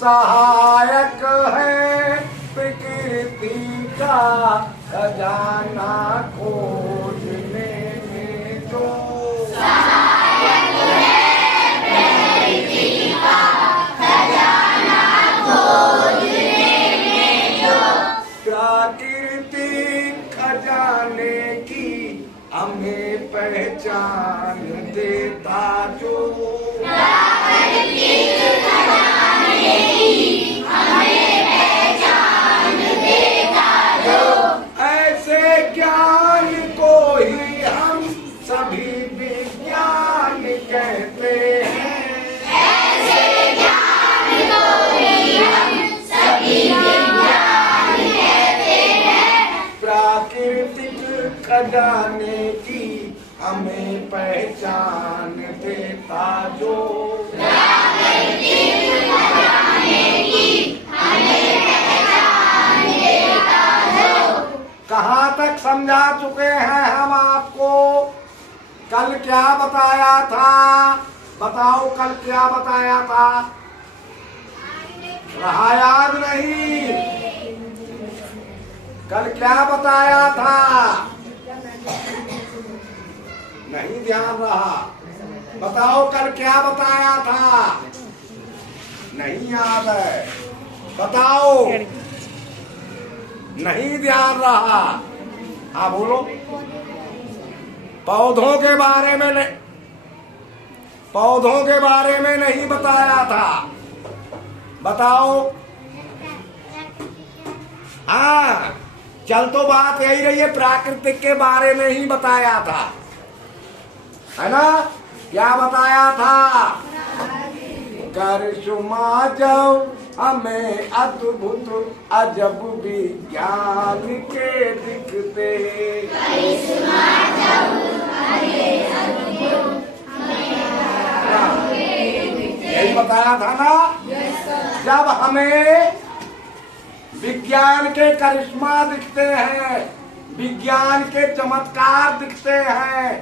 सहायक है प्रकृति का खजाना खोजने में जो सहायक है प्रकृति का खजाना खोजने में जो प्राकृतिक खजाने की हमें पहचान देता जो प्राकृतिक खजाने की हमें पहचान देता जो ऐसे ज्ञान को ही हम सभी विज्ञान कहते हैं। ऐसे ज्ञान को ही हम सभी विज्ञान कहते हैं। प्राकृतिक खजाने की हमें पहचान देता जो प्राकृतिक खजाने की हमें पहचान देता जो कहाँ तक समझा चुके हैं हम आपको? कल क्या बताया था? बताओ कल क्या बताया था? रहा याद नहीं? कल क्या बताया था? नहीं ध्यान रहा। बताओ कल क्या बताया था? नहीं याद है। बताओ। नहीं ध्यान रहा। हाँ बोलो। पौधों के बारे में नहीं, पौधों के बारे में नहीं बताया था। बताओ। हाँ चल तो बात यही रही है, प्राकृतिक के बारे में ही बताया था, है ना? क्या बताया था? करिश्मा जब हमें अद्भुत अजब विज्ञान के दिखते, करिश्मा जब हमें अद्भुत यही बताया था ना? जब हमें विज्ञान के करिश्मा दिखते हैं, विज्ञान के चमत्कार दिखते हैं,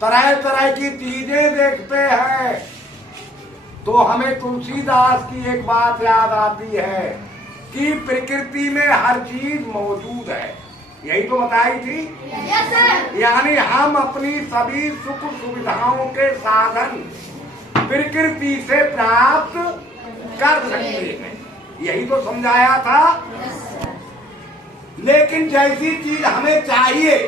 तरह तरह की चीजें देखते हैं, तो हमें तुलसीदास की एक बात याद आती है कि प्रकृति में हर चीज मौजूद है। यही तो बताई थी। यानी हम अपनी सभी सुख सुविधाओं के साधन प्रकृति से प्राप्त कर सकते हैं। यही तो समझाया था। लेकिन जैसी चीज हमें चाहिए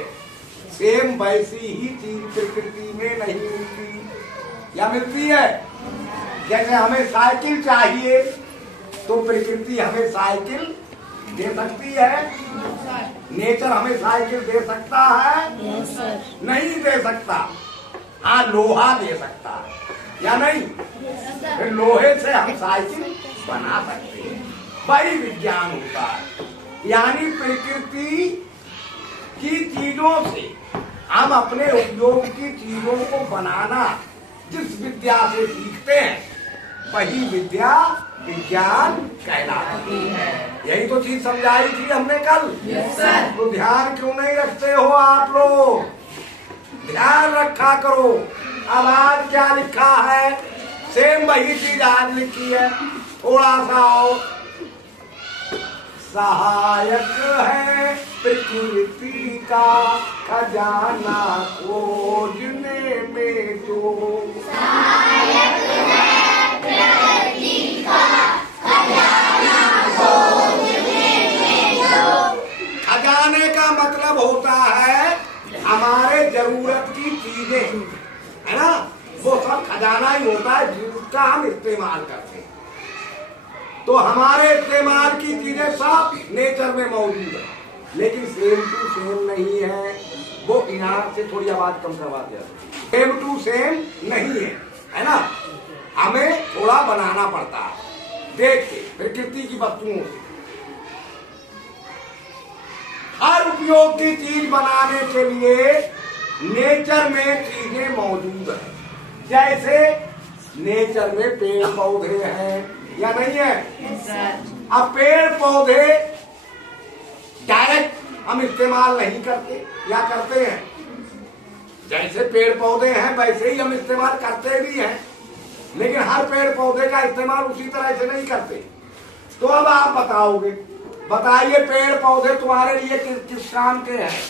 सेम वैसी ही चीज प्रकृति में नहीं मिलती। या मिलती है? जैसे हमें साइकिल चाहिए तो प्रकृति हमें साइकिल दे सकती है? नेचर हमें साइकिल दे सकता है? नहीं दे सकता। हाँ लोहा दे सकता है, या नहीं? फिर लोहे से हम साइकिल बना सकते हैं। वही विज्ञान होता है। यानी प्रकृति की चीजों से हम अपने उपयोग की चीजों को बनाना जिस विद्या से सीखते हैं वही विद्या विज्ञान कहलाती है। यही तो चीज समझाई थी हमने कल। तो ध्यान क्यों नहीं रखते हो आप लोग? ध्यान रखा करो। अब आज क्या लिखा है? सेम वही चीज आज लिखी है, थोड़ा सा और। सहायक है प्रकृति का खजाना खोजने में जो सहायक है प्रकृति का खजाना खोजने में जो खजाने का मतलब होता है हमारे जरूरत की चीजें, है ना? वो सब खजाना ही होता है जिसका हम इस्तेमाल करते हैं। तो हमारे इस्तेमाल की चीजें सब नेचर में मौजूद है, लेकिन सेम टू सेम नहीं है। वो यहाँ से थोड़ी आवाज कम करवा दिया। सेम टू सेम नहीं है ना? हमें थोड़ा बनाना पड़ता है देख के प्रकृति की वस्तुओं से। हर उपयोग की चीज बनाने के लिए नेचर में चीजें मौजूद है। जैसे नेचर में पेड़ पौधे हैं या नहीं है? अब पेड़ पौधे डायरेक्ट हम इस्तेमाल नहीं करते या करते हैं? जैसे पेड़ पौधे हैं वैसे ही हम इस्तेमाल करते भी हैं, लेकिन हर पेड़ पौधे का इस्तेमाल उसी तरह से नहीं करते। तो अब आप बताओगे, बताइए पेड़ पौधे तुम्हारे लिए किस काम के हैं?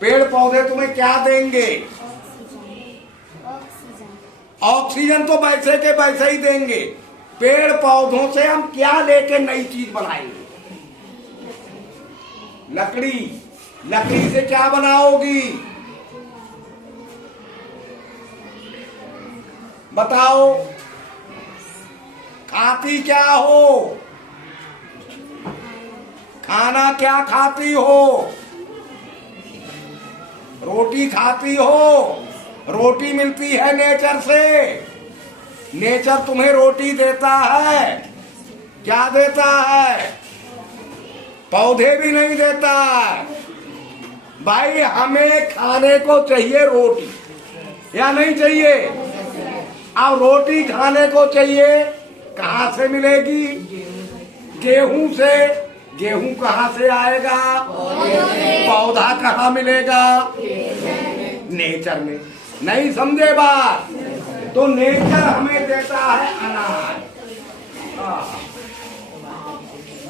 पेड़ पौधे तुम्हें क्या देंगे? ऑक्सीजन तो वैसे के वैसे ही देंगे। पेड़ पौधों से हम क्या लेके नई चीज बनाएंगे? लकड़ी। लकड़ी से क्या बनाओगी? बताओ। खाती क्या हो? खाना क्या खाती हो? रोटी खाती हो। रोटी मिलती है नेचर से। नेचर तुम्हें रोटी देता है। क्या देता है? पौधे भी नहीं देता है। भाई हमें खाने को चाहिए रोटी, या नहीं चाहिए? अब रोटी खाने को चाहिए, कहाँ से मिलेगी? गेहूं से। गेहूं कहाँ से आएगा? पौधा कहाँ मिलेगा? नेचर में। नहीं समझे बात? तो नेचर हमें देता है अनाज।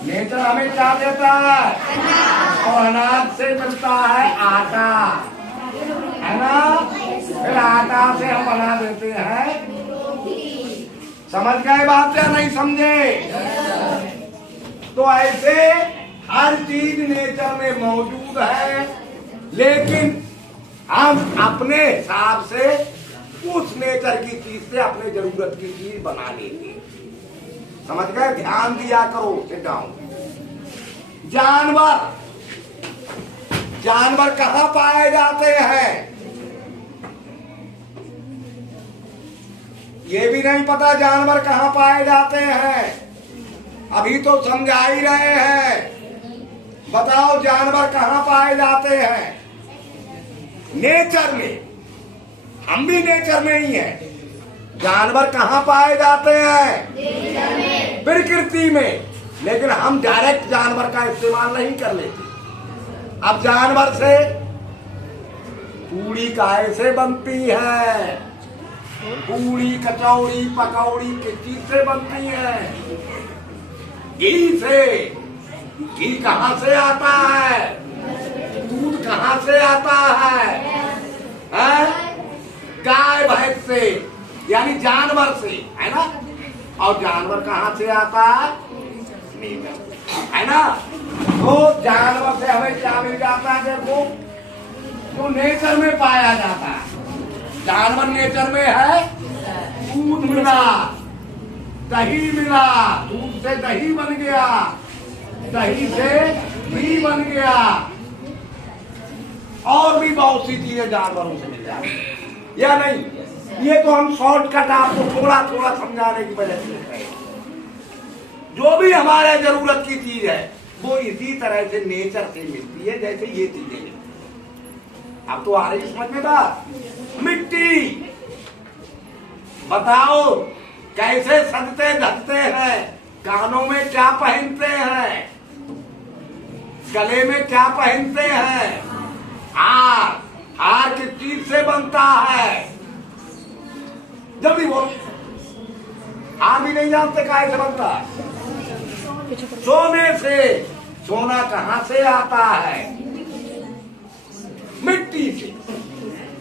नेचर हमें क्या देता है? और अनाज से मिलता है आटा, है ना? फिर आटा से हम बना देते हैं। समझ गए बात या नहीं समझे? तो ऐसे हर चीज नेचर में मौजूद है, लेकिन हम अपने हिसाब से उस नेचर की चीज से अपने जरूरत की चीज बना लेंगे। समझ गए? ध्यान दिया करो। Sit down. जानवर। जानवर कहाँ पाए जाते हैं? ये भी नहीं पता जानवर कहाँ पाए जाते हैं? अभी तो समझा ही रहे हैं। बताओ जानवर कहाँ पाए जाते हैं? नेचर में। हम भी नेचर में ही हैं। जानवर कहाँ पाए जाते हैं? प्रकृति में। लेकिन हम डायरेक्ट जानवर का इस्तेमाल नहीं कर लेते। अब जानवर से पूड़ी कैसे बनती है? पूड़ी, कचौड़ी, पकौड़ी किस चीज से बनती है? घी से। घी कहाँ से आता है? दूध कहाँ से आता है? गाय भैंस से, यानी जानवर से, है ना? और जानवर कहाँ से आता है? है ना? तो जानवर से हमें क्या मिल जाता है? देखो, जो नेचर में पाया जाता है। जानवर नेचर में है। दूध मिला, दही मिला, दूध से दही बन गया, दही से घी बन गया, और भी बहुत सी चीजें जानवरों से मिल जाती है, या नहीं? ये तो हम शॉर्टकट आपको थोड़ा थोड़ा समझाने की वजह से कह रहे हैं। जो भी हमारे जरूरत की चीज है वो इसी तरह से नेचर से मिलती है, जैसे ये चीजें मिलती है। अब तो आ रही समझ में बात? मिट्टी। बताओ कैसे सजते धजते हैं? कानों में क्या पहनते हैं? गले में क्या पहनते हैं? हार। हार किस चीज से बनता है? जल्दी बोलो। हार भी नहीं जानते कैसे बनता है? सोने से। सोना कहाँ से आता है? मिट्टी से।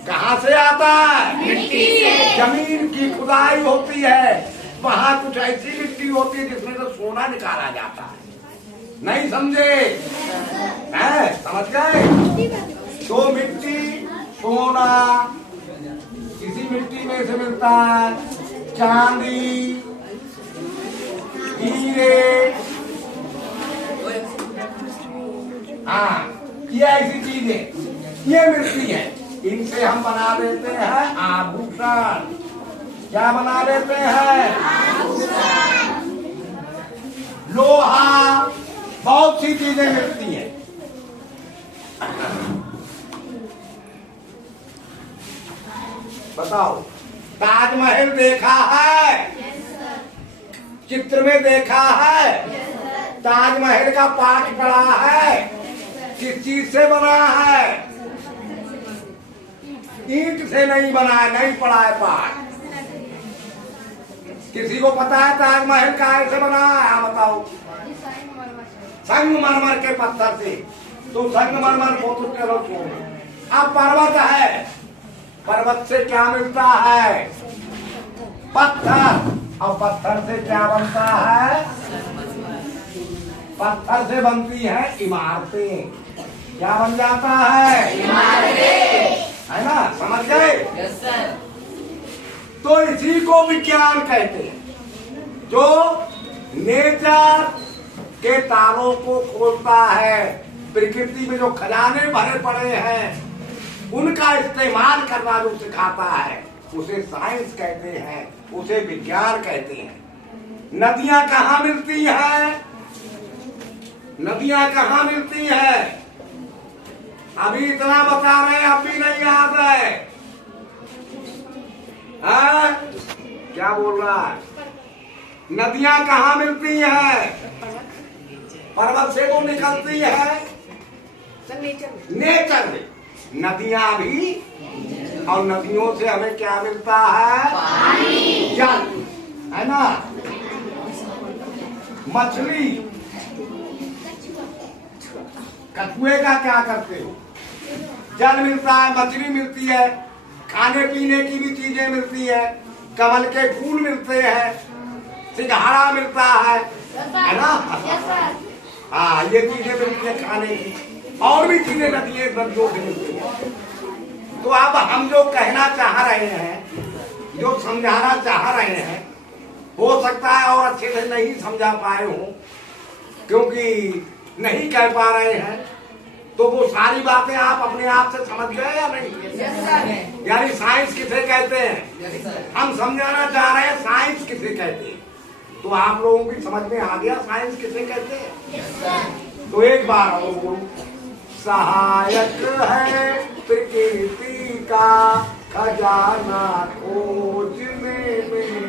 कहाँ से आता है? मिट्टी से। जमीन की खुदाई होती है, वहां कुछ ऐसी मिट्टी होती है जिसमें से सोना निकाला जाता है। नहीं समझे? हैं? समझ गए? तो मिट्टी, सोना इसी मिट्टी में से मिलता है। चांदी, हीरे, हाँ, ये ऐसी चीजें ये मिलती है। इनसे हम बना देते हैं आभूषण। क्या बना देते हैं? लोहा, बहुत सी चीजें मिलती हैं। बताओ, ताजमहल देखा है? चित्र में देखा है? ताजमहल का पाठ पढ़ा है? किस चीज से बना है? ईंट से नहीं बना है, नहीं पढ़ा है पाठ। किसी को पता है ताजमहल कैसे बना है? हाँ बताओ। संगमरमर के पत्थर से। तो संगमरमर को तो चलो छोड़ो, अब पर्वत है, पर्वत से क्या मिलता है? पत्थर। और पत्थर से क्या बनता है? पत्थर से बनती है इमारतें। क्या बन जाता है? इमारतें। है ना, समझ गए? Yes sir. तो इसी को विज्ञान कहते हैं, जो नेचर के तालों को खोलता है, प्रकृति में जो खजाने भरे पड़े हैं उनका इस्तेमाल करना जो सिखाता है, उसे साइंस कहते हैं, उसे विज्ञान कहते हैं। नदियां कहाँ मिलती हैं? नदियां कहाँ मिलती हैं? अभी इतना बता रहे हैं, अब भी नहीं याद है? हाँ? क्या बोल रहा है? नदियां कहाँ मिलती हैं? पर्वत से तो निकलती है नेचर में। नदियां भी, और नदियों से हमें क्या मिलता है? पानी। जल, है ना। मछली, कछुए का क्या करते हो? जल मिलता है, मछली मिलती है, खाने पीने की भी चीजें मिलती है, कमल के फूल मिलते हैं, सिंघाड़ा मिलता है ना। हाँ, ये चीजें मिलती है खाने की, और भी चीजें नदियों से मिलती है। तो अब हम जो कहना चाह रहे हैं, जो समझाना चाह रहे हैं, हो सकता है और अच्छे से नहीं समझा पाए हो, क्योंकि नहीं कह पा रहे हैं। तो वो सारी बातें आप अपने आप से समझ गए या नहीं? यानी साइंस किसे कहते हैं? हम समझाना चाह रहे हैं साइंस किसे कहते हैं। तो आप लोगों की समझ में आ गया साइंस किसे कहते हैं? तो एक बार और बोलो, सहायक है प्रकृति का खजाना खोजने में।